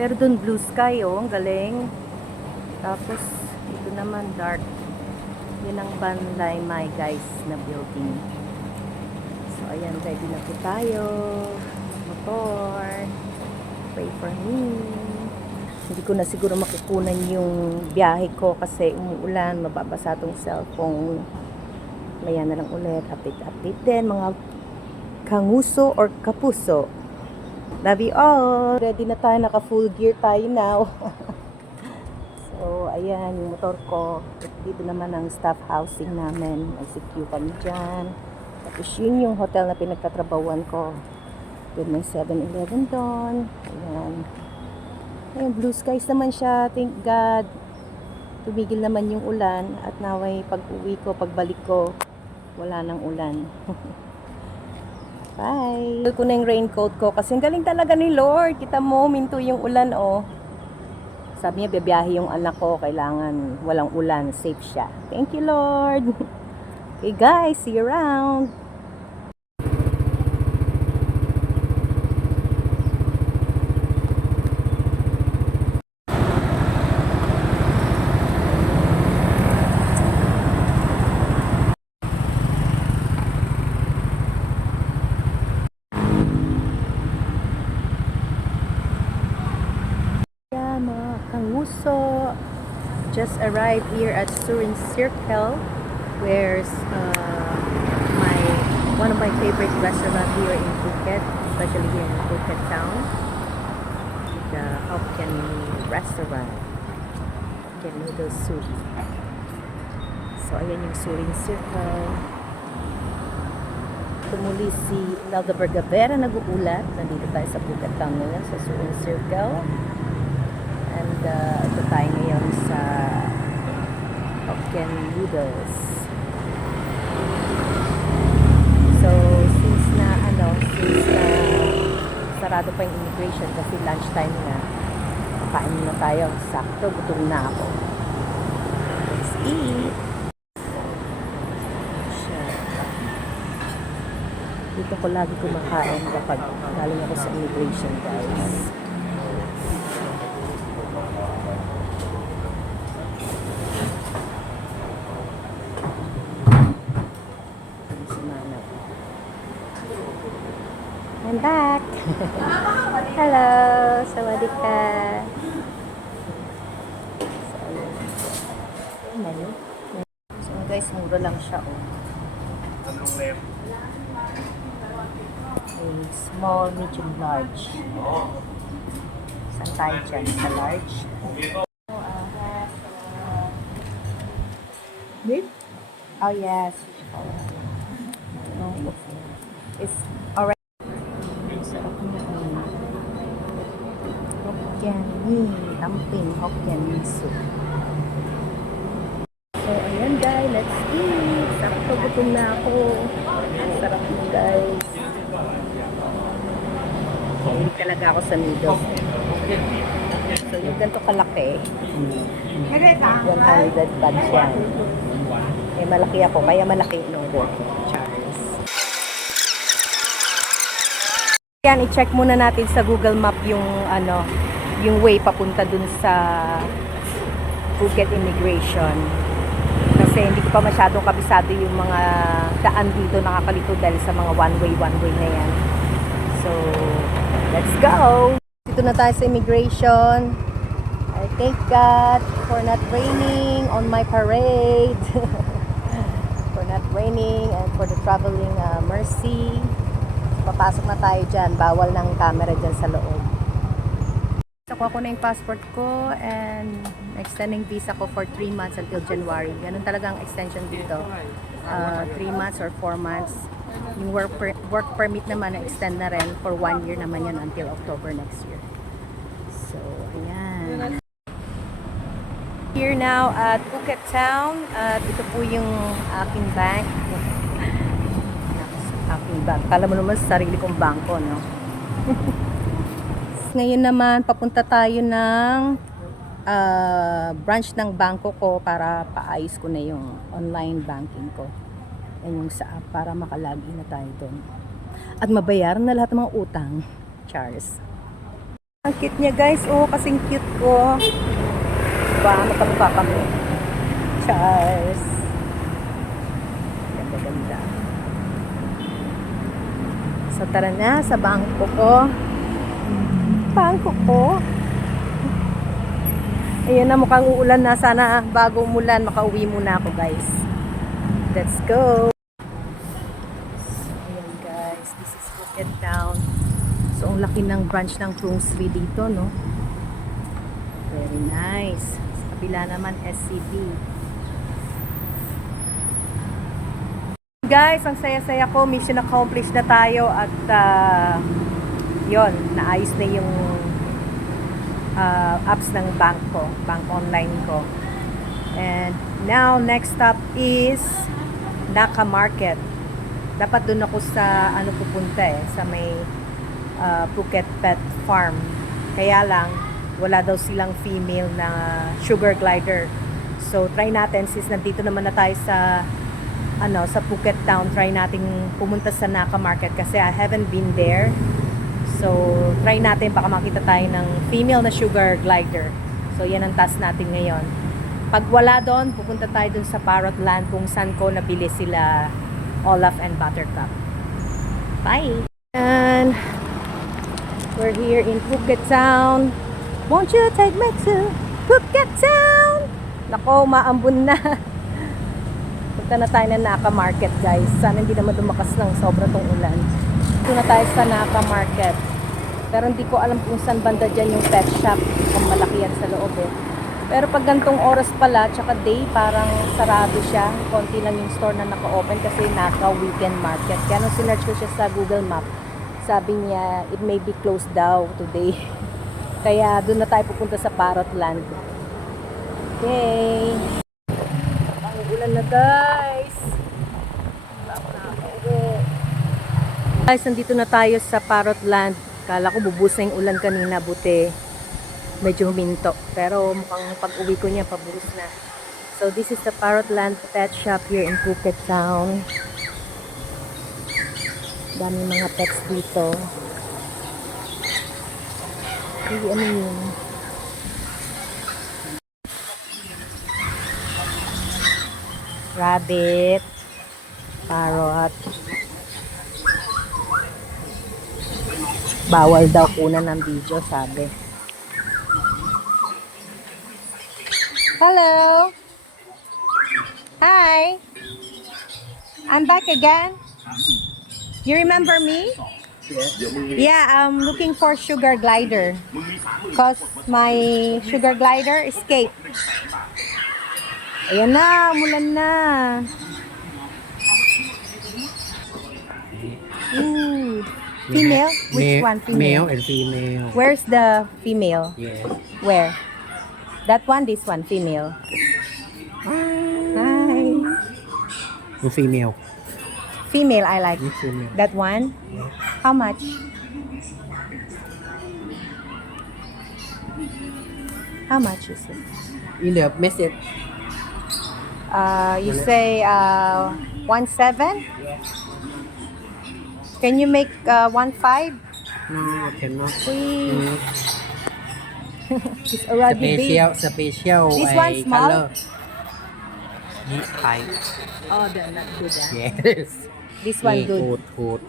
Pero dun blue sky, oh, ang galing. Tapos, ito naman dark. Yan ang Banlay My guys na building. So, ayan, ready na po tayo. Motor. Pray for me. Hindi ko na siguro makukunan yung biyahe ko kasi umuulan, mababasa tong cellphone. Maya na lang ulit, update din mga kanguso or kapuso. Love you all! Ready na tayo, naka full gear tayo now. So, ayan, yung motor ko. Dito naman ang staff housing namin. May CQ kami dyan. Tapos yun yung hotel na pinagtatrabawan ko. With may 7-Eleven doon. Ayan. Ayun, blue skies naman siya. Thank God. Tumigil naman yung ulan. At naway pag-uwi ko, pagbalik ko, wala nang ulan. Bye! Ko na yung raincoat ko kasi ang galing talaga ni Lord. Kita mo, minto yung ulan, oh. Sabi niya, bibiyahe yung anak ko. Kailangan walang ulan. Safe siya. Thank you, Lord. Okay, guys. See you around. Kanguso, just arrived here at Surin Circle, where's one of my favorite restaurants here in Phuket, especially here in Phuket town, the Hokkien restaurant, Hokkien noodle soup. So ayan yung Surin Circle. Tumuli si Imelda Bergavera nag-uulat. Nandito tayo sa Phuket town ngayon sa Surin Circle. And ito tayo ngayon sa Hokkien noodles. So, since na sarado pa yung immigration kasi lunchtime na, kakain na tayo. Sakto, gutom na ako. Let's eat! Dito ko lagi kumakain kapag galing ako sa immigration, guys. I'm back. Hello, sawadee ka. So guys, mura lang siya, oh. Okay, small, medium, large. Saan tayo dyan? Sa large? Beef? Oh yes. It's already. Hokkien mee, dumpling, Hokkien mee soup. So, ayan guys, let's eat. Sakto, gutom na ako. Sarap mo guys. Hindi talaga ako sa noodles. So, yung ganito kalaki, 100 baht yan. Eh, malaki ako, kaya malaki yung noodle. Charles. Yan, i-check muna natin sa Google Map yung yung way papunta dun sa Phuket Immigration. Kasi hindi ko pa masyadong kabisado yung mga daan dito, nakakalito dahil sa mga one-way na yan. So, let's go! Dito na tayo sa immigration. I thank God for not raining on my parade. For not raining and for the traveling mercy. Papasok na tayo dyan. Bawal ng camera dyan sa loob. Nakuha ko na yung passport ko and extending visa ko for 3 months until January. Ganun talagang extension dito. 3 months or 4 months. Yung work permit naman na-extend na rin for 1 year naman yun until October next year. So, ayan. Here now at Phuket Town. At ito po yung aking bank. Aking bank. Kala mo naman sa sarili kong bangko, no? Ngayon naman, papunta tayo ng branch ng bangko ko para paayos ko na yung online banking ko. Yan yung sa app para makalagin na tayo doon. At mabayaran na lahat ng mga utang. Charles. Ang cute niya guys. Oh, kasing cute ko. Diba? Magkamukha kami. Charles. Ganda, ganda. So tara na sa bangko ko. Bangko ko. Ayun na, mukhang uulan na. Sana bago umulan, makauwi muna ako guys. Let's go. So, ayan guys. This is Phuket Town. So, ang laki ng branch ng Krung Sri dito, no? Very nice. Sa kabila naman, SCB. Guys, ang saya-saya ko. Mission accomplished na tayo. At, yon, naayos na yung apps ng bank ko. Bank online ko. And, now, next stop is Naka Market. Dapat doon ako sa, pupunta sa may Phuket Pet Farm. Kaya lang, wala daw silang female na sugar glider. So, try natin, since nandito naman na tayo sa, sa Phuket Town, try nating pumunta sa Naka Market kasi I haven't been there. So, try natin, baka makita tayo ng female na sugar glider. So, yan ang task natin ngayon. Pag wala doon, pupunta tayo doon sa Parrot Land kung saan ko nabili sila Olaf and Buttercup. Bye! And we're here in Phuket Town. Won't you take me to Phuket Town? Nako, maambun na. Punta na tayo na Naka Market, guys. Sana hindi naman dumakas ng sobra tong ulan. Dito na tayo sa Naka Market. Pero hindi ko alam kung saan banda dyan yung pet shop. Kung malaki yan sa loob eh. Pero pag gantong oras pala, tsaka day, parang sarado siya. Konti lang yung store na naka-open kasi Naka Weekend Market. Kaya nung sinerch ko siya sa Google Map, sabi niya, it may be closed daw today. Kaya doon na tayo pupunta sa Parrot Land. Okay. Ang ulan na guys. Guys, nandito na tayo sa Parrot Land. Kala ko bubus na yung ulan kanina, buti medyo huminto. Pero mukhang pag-uwi ko niya, pabuhos na. So, this is the Parrot Land Pet Shop here in Phuket Town. Dami mga pets dito. Ano yun? Rabbit. Parrot. Bawal daw kunan ng video, sabi. Hello. Hi. I'm back again. You remember me? Yeah, I'm looking for sugar glider. Because my sugar glider escaped. Ayan na, umulan na. Ooh. Female? Which one? Female? Male and female. Where's the female? Yes. Where? That one, this one, female. Hi. The female. Female, I like. The female. That one? Yeah. How much? How much is it? In the message. You say 1.7? Can you make 1.5? No, I cannot. Please. It's already big. Special. This one small? Color. Type. Oh, they're not good. Yes. This one good. Good, good.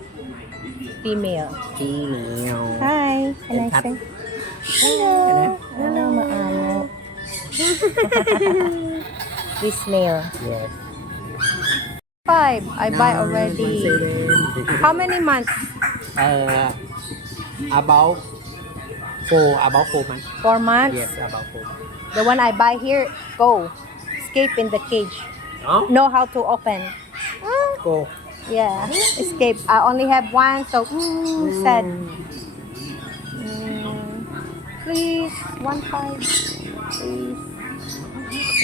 Female. Female. Hi. Can I say? Hello. Hello, maano. This male. Yes. 5. I buy already. 1.7. How many months? About 4 months. 4 months? Yes, about 4 months. The one I buy here, go. Escape in the cage. No? Know how to open. Go. Yeah, escape. I only have one, so sad. Please, 1.5. Please.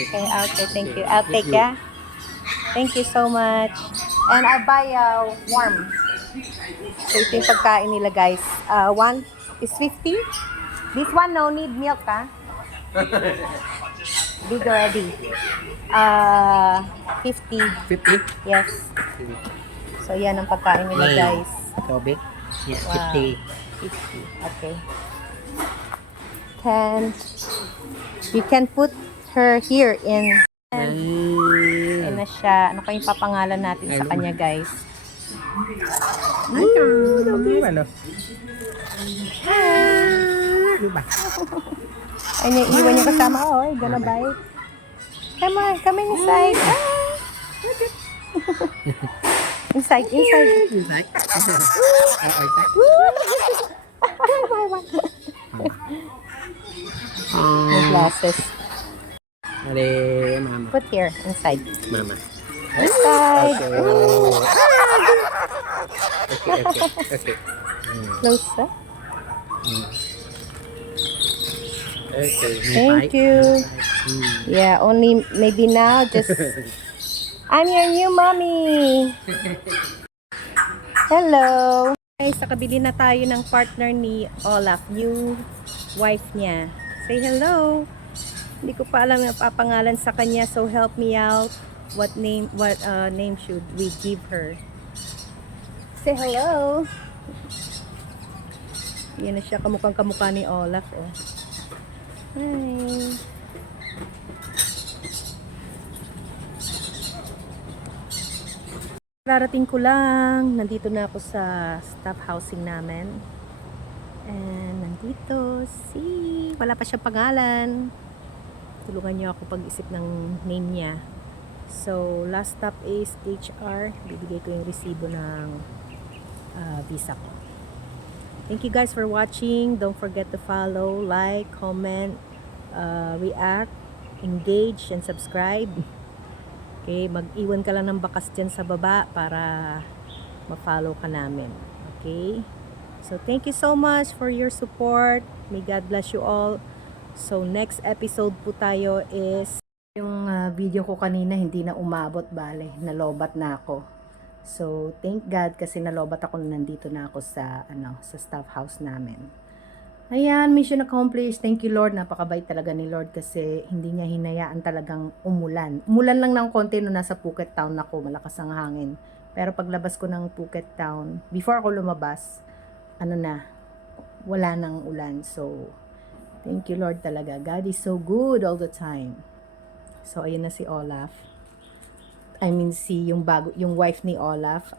Okay, thank you. I'll take ya. Thank you so much. And I'll buy warm. So ito yung pagkain nila guys. One is 50. This one no need milk Big already. 50. 50? Yes. So yan ang pagkain nila guys. So big? Yes, Wow. 50. 50. Okay. can put her here in. Ay. Ayan na siya. Ano kayong papangalan natin sa kanya, guys? Ay, ano? Ano ba? Ay, naiiwan yung kasama. Oh, ay, gonna bite. Come on, come inside. Ah! Inside. Inside? May glasses. Mali, mama. Put here, inside. Mama. Inside. Okay. Close up. Okay. Thank you. Yeah, only maybe now, just... I'm your new mommy. Hello. Guys, nakabili na tayo ng partner ni Olaf, new wife niya. Say hello. Hindi ko pa alam yung papangalan sa kanya, so help me out. What name should we give her? Say hello. Yan na siya, kamukhang-kamukha ni Olaf, oh. Hi. Rarating ko lang. Nandito na ako sa staff housing namin. And nandito wala pa siyang pangalan. Tulungan niyo ako pag-isip ng name niya. So, last stop is HR. Bibigay ko yung resibo ng visa ko. Thank you guys for watching. Don't forget to follow, like, comment, react, engage, and subscribe. Okay, mag-iwan ka lang ng bakas dyan sa baba para ma-follow ka namin. Okay? So, thank you so much for your support. May God bless you all. So, next episode po tayo is yung video ko kanina hindi na umabot, bale. Nalobat na ako. So, thank God kasi nalobat ako na nandito na ako sa, sa staff house namin. Ayan, mission accomplished. Thank you, Lord. Napakabait talaga ni Lord kasi hindi niya hinayaan talagang umulan. Umulan lang ng konti nung nasa Phuket Town ako. Malakas ang hangin. Pero paglabas ko ng Phuket Town, before ako lumabas, wala nang ulan. So, thank you, Lord talaga. God is so good all the time. So, ayun na si Olaf. I mean, yung wife ni Olaf.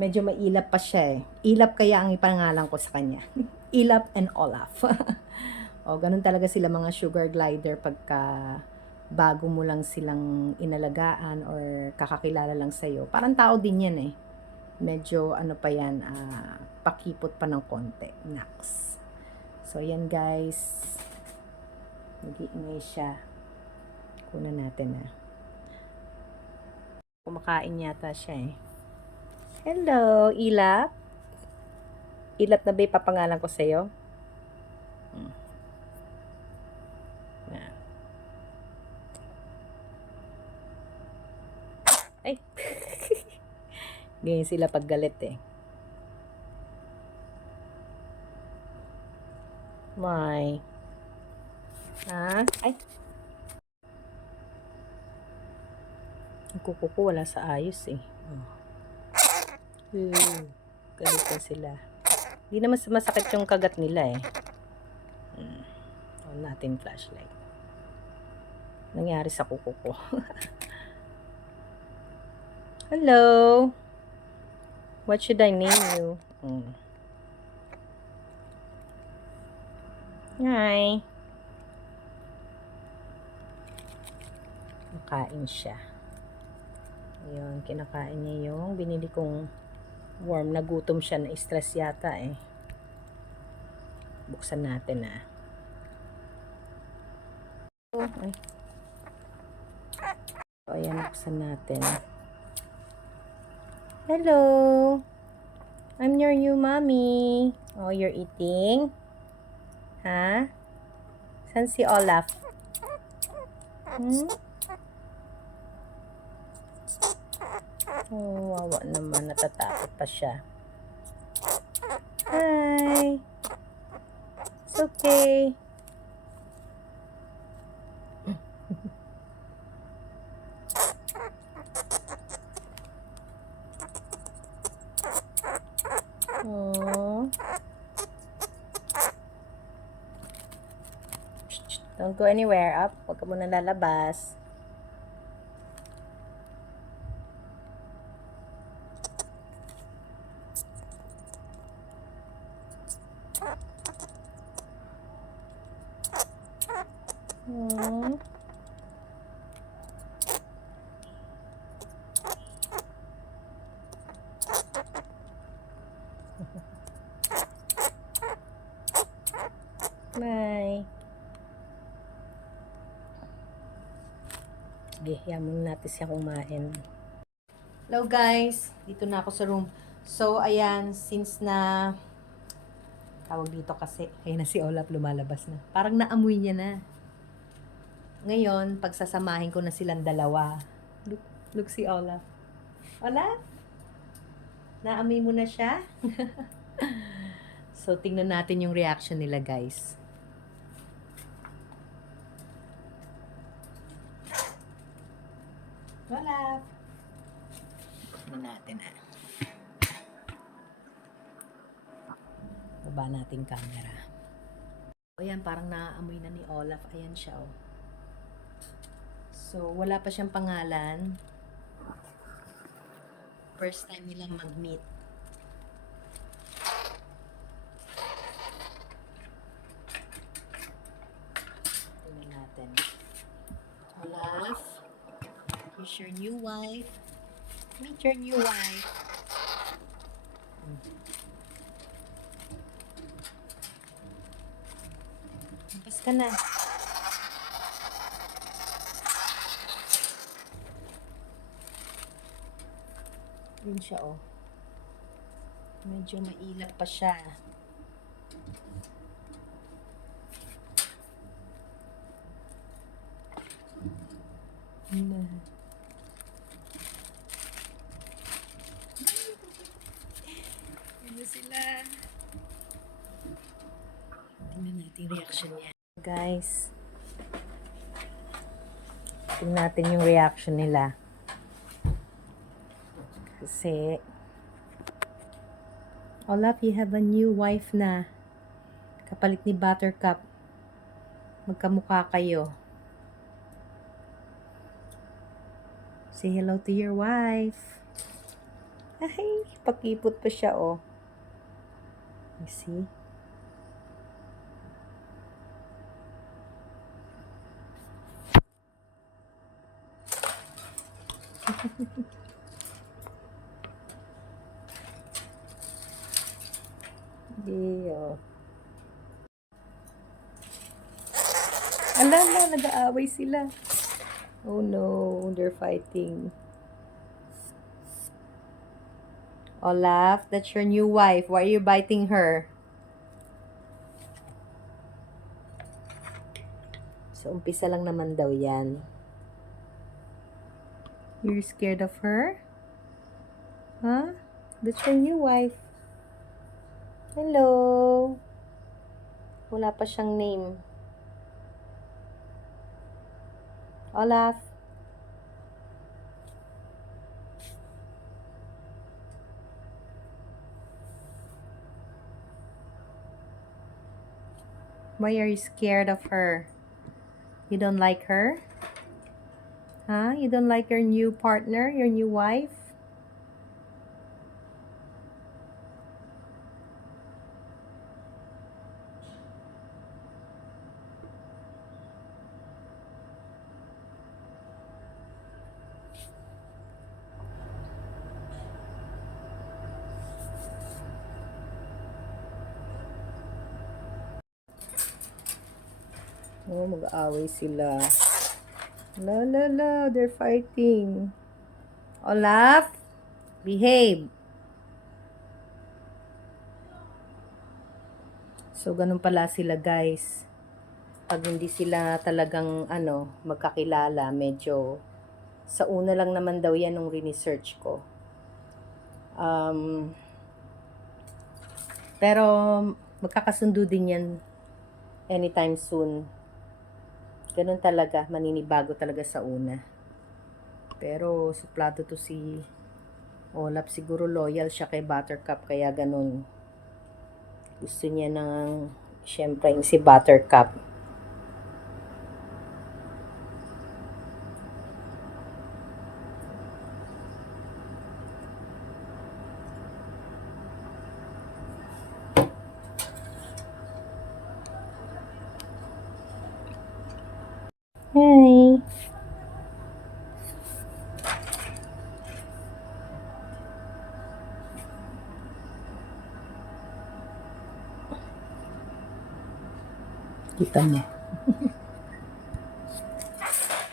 Medyo mailap pa siya eh. Ilap kaya ang ipangalan ko sa kanya. Ilap and Olaf. O, ganun talaga sila mga sugar glider pagka bago mo lang silang inalagaan or kakakilala lang sa'yo. Parang tao din yan eh. Medyo pa yan, pakipot pa ng konti. Naks. So, ayan guys. Nag-iingay siya. Kunan natin Kumakain yata siya eh. Hello, Ilap. Ilap na ba ipapangalan ko sa'yo? Ay. Ganyan sila pag galit eh. May. Ha? Ay. Ang kuko ko wala sa ayos eh. Galit na sila. Hindi naman masakit yung kagat nila eh. On natin flashlight. Nangyari sa kuko ko. Hello. What should I name you? Hi. Makain siya. Ayun, kinakain niya yung binili kong worm. Nagutom siya, na stress yata eh. Buksan natin Ay. So, ayan, buksan natin. Hello. I'm your new mommy. Oh, you're eating? Ha? Saan si Olaf? Oh, wawa naman. Natatakot pa siya. Hi. It's okay. Oh. Don't go anywhere. Up. Huwag ka muna lalabas. Hmm. Bye. Sige, hiyain muna natin siya kumain. Hello guys, dito na ako sa room. So, ayan, since na tawag dito kasi, ayun na si Olaf lumalabas na. Parang naamoy niya na. Ngayon, pagsasamahin ko na silang dalawa. Look si Olaf. Olaf? Naamoy mo na siya? So, tingnan natin yung reaction nila guys. Olaf! Tingnan natin Baba natin camera. Ayan, parang naaamoy na ni Olaf. Ayan siya, oh. So, wala pa siyang pangalan. First time nilang mag-meet. Tingnan natin. Olaf, here's your new wife. Meet your new wife. Labas ka na. Yun siya, oh. Medyo mailap pa siya. Ano sila? Tingnan natin yung reaction niya. Guys, tingnan natin yung reaction nila. Kasi, Olaf, you have a new wife na. Kapalit ni Buttercup. Magkamukha kayo. Say hello to your wife. Ay, pakipot pa siya, oh. You see? Yeah. Ala, nag-aaway sila. Oh no, they're fighting. Olaf, that's your new wife. Why are you biting her? So, umpisa lang naman daw yan. You're scared of her? Huh? That's your new wife. Hello. Wala pa siyang name. Olaf. Why are you scared of her? You don't like her? Huh? You don't like your new partner, your new wife? Oh, mag-aaway sila. La la la, they're fighting. Olaf, behave. So, ganun pala sila, guys. Pag hindi sila talagang, magkakilala, medyo, sa una lang naman daw yan nung research ko. Pero, magkakasundo din yan anytime soon. Ganun talaga, maninibago talaga sa una. Pero, suplado to si Olaf. Siguro loyal siya kay Buttercup, kaya ganun. Gusto niya ng, syempre, si Buttercup. Hi. Kita mo.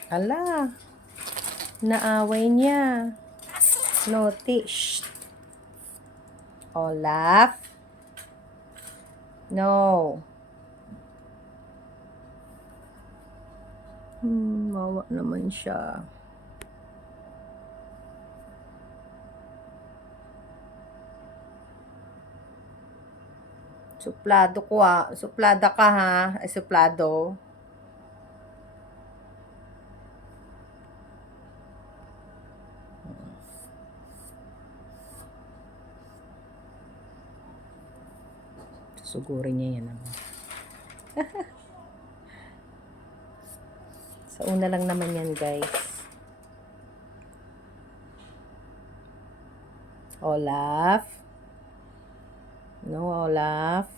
Ala, naaway niya. Naughty. Shh. Olaf. No. Mawa naman siya. Suplado ko ah. Suplada ka ha. Ay, suplado. Sugurin niya yan naman. Sa una lang naman yan, guys. Olaf. No, Olaf.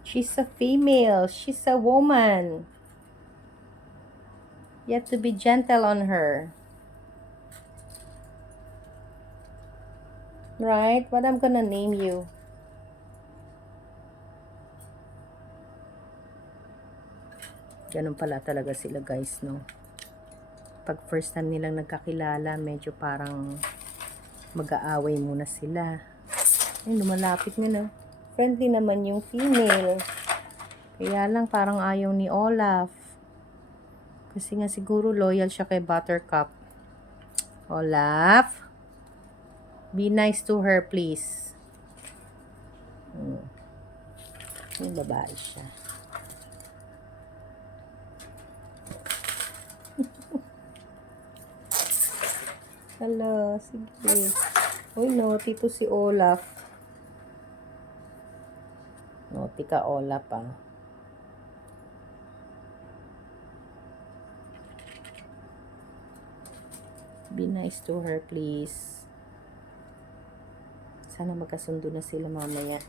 She's a female. She's a woman. You have to be gentle on her. Right? What I'm gonna name you? Ganun pala talaga sila, guys, no? Pag first time nilang nagkakilala, medyo parang mag-aaway muna sila. Ay, lumalapit nga, no? Friendly naman yung female. Kaya lang parang ayaw ni Olaf. Kasi nga siguro loyal siya kay Buttercup. Olaf, be nice to her, please. Yung babae siya. Hala, sige. Uy, naughty to si Olaf. Naughty ka, Olaf, ah. Be nice to her, please. Sana magkasundo na sila mamaya.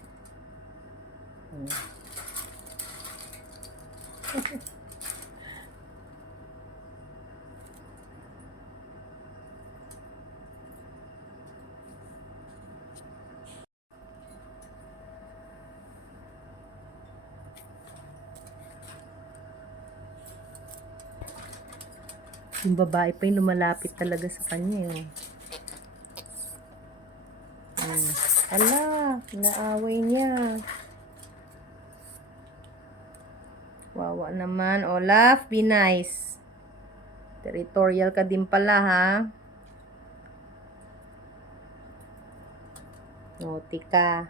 Yung babae pa yung lumalapit talaga sa kanya, eh. Ala, naaway niya. Wawa naman. Olaf, be nice. Territorial ka din pala, ha? Naughty ka.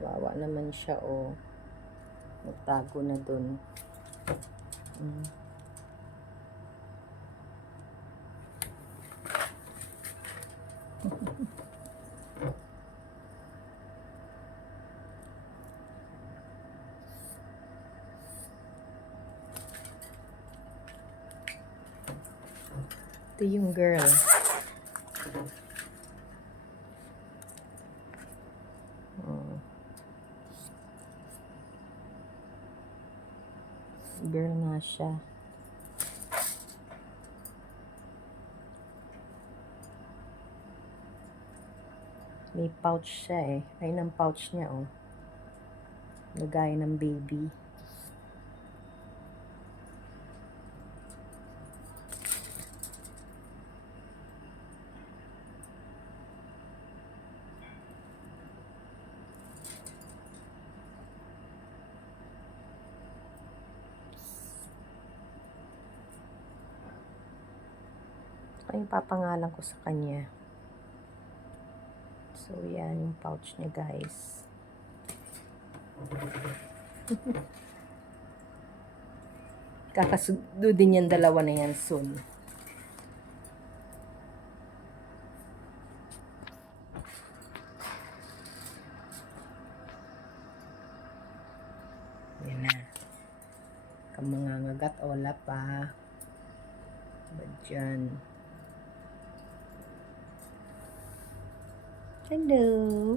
Wawa naman siya, oh. Nagtago na dun. Ito yung girl. Girl nga siya. May pouch siya, eh. Ayun ang pouch niya, oh. Lagay ng baby. Yung papangalan ko sa kanya. So, yan yung pouch niya, guys. Kakasundo din yung dalawa na yan soon. Yan na. Ka mga ngagat, Olaf pa. Ba dyan? Hello.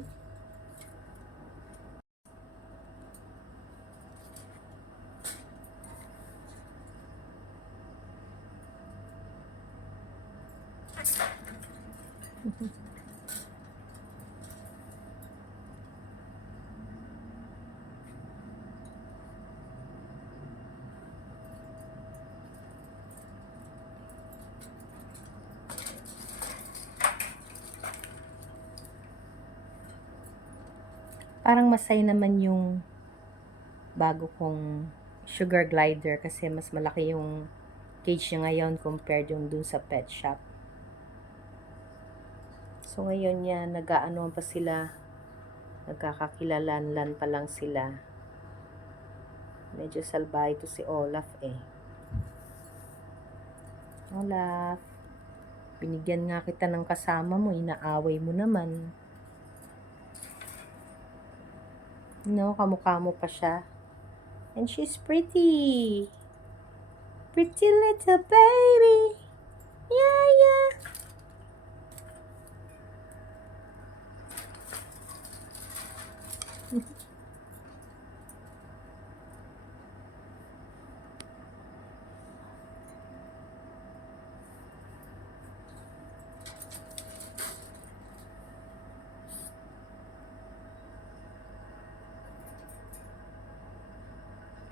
Parang masay naman yung bago kong sugar glider kasi mas malaki yung cage niya ngayon compared yung dun sa pet shop. So ngayon niya, nag-aano pa sila, nagkakakilalanlan pa lang sila. Medyo salbahe to si Olaf eh. Olaf, binigyan nga kita ng kasama mo, inaaway mo naman. No, kamukha mo pa siya. And she's pretty. Pretty little baby. Yeah, yeah.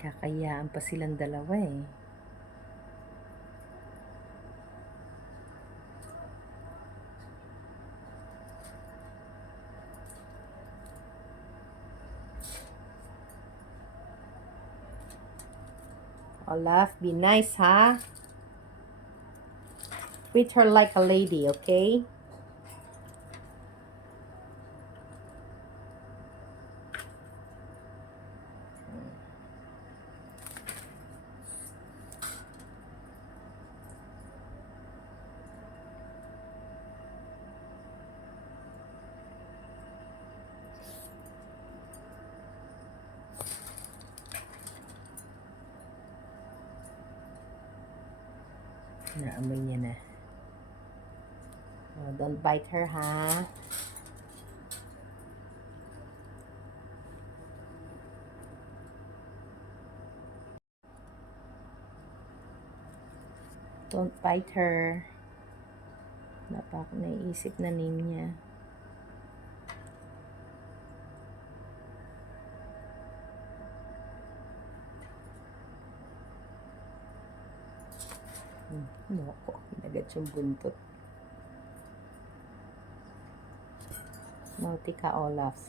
Kakayaan pa silang dalawa eh. Olaf, be nice, ha? Treat her like a lady, okay? Naamoy niya na. Oh, don't bite her, ha? Don't bite her. Wala pa ako naiisip na name niya. Noko, nagat yung buntot. Naughty ka, Olaf.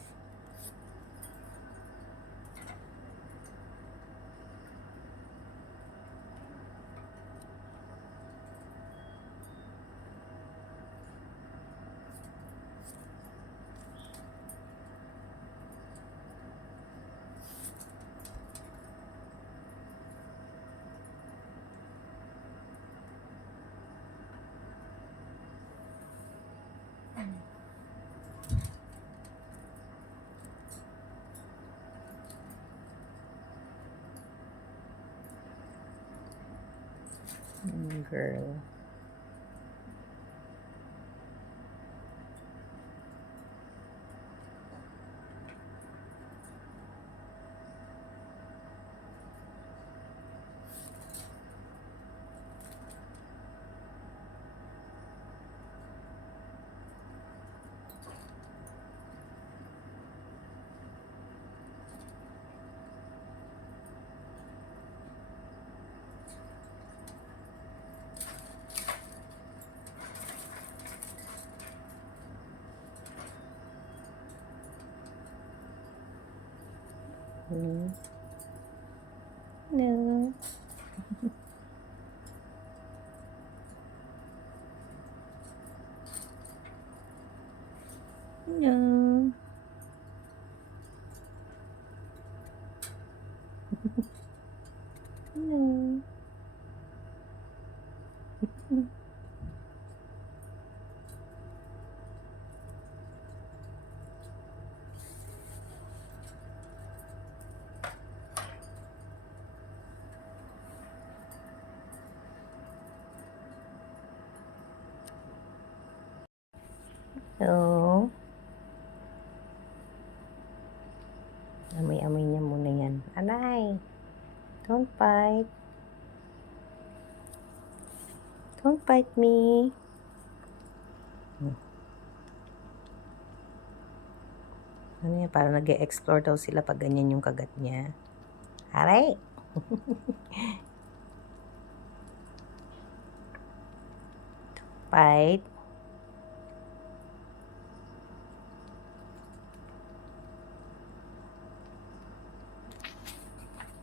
Girl. No. No. No. No. Oh. Amoy-amoy niya muna yan. Anay, don't bite. Don't bite me. Ano yan? Parang nag-e-explore daw sila pag ganyan yung kagat niya. Aray! Bite.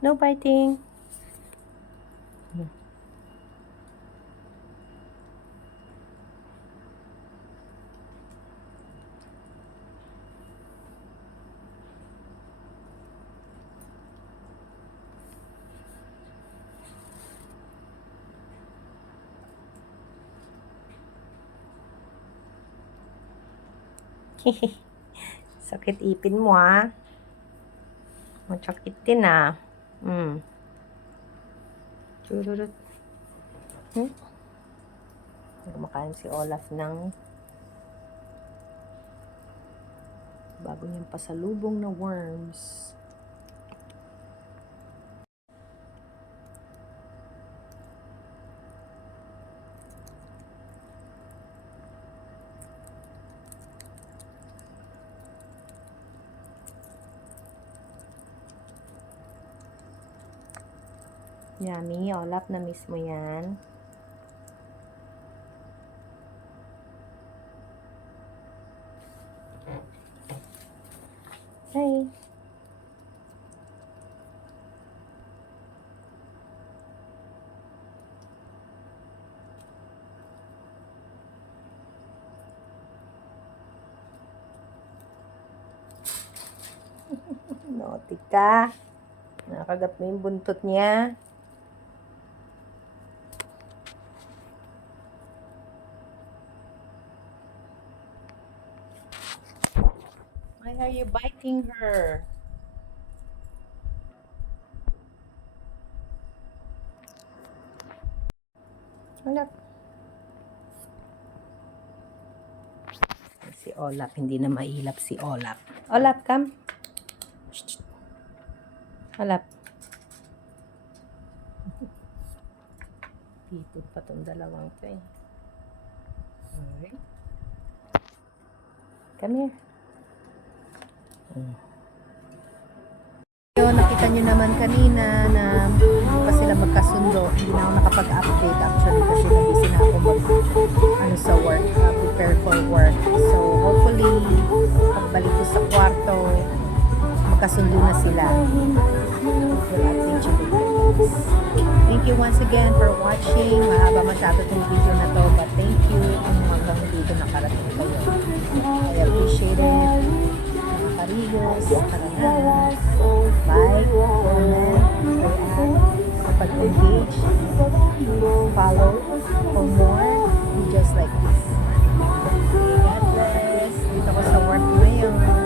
No biting. Sakit ipin mo, ha? Masakit din, ah. Chururut. Kumakain si Olaf ng bago niyang pasalubong na worms. Yummy, Olaf, na-miss mo yan. Hey. Naughty ka. Nakagat mo yung buntot niya. Why are you biting her? Olaf. Si Olaf, hindi na mailap si Olaf. Olaf, come. Olaf. Pipot pa tong dalawang to eh. Alright. Come here. Yun, nakita nyo naman kanina na hindi pa sila magkasundo. Hindi na ako nakapag-update actually kasi nabisi na ako sa work, prepare for work. So hopefully pagbalik ko sa kwarto magkasundo na sila. We'll update you later. Thank you once again for watching. Mahaba masyado itong video na to, but thank you kung hanggang dito nakarating kayo. I appreciate it. Karigos, kananan, like, comment, react, kapag-engage, follow for more videos like this. God bless. Dito ko sa work ngayon.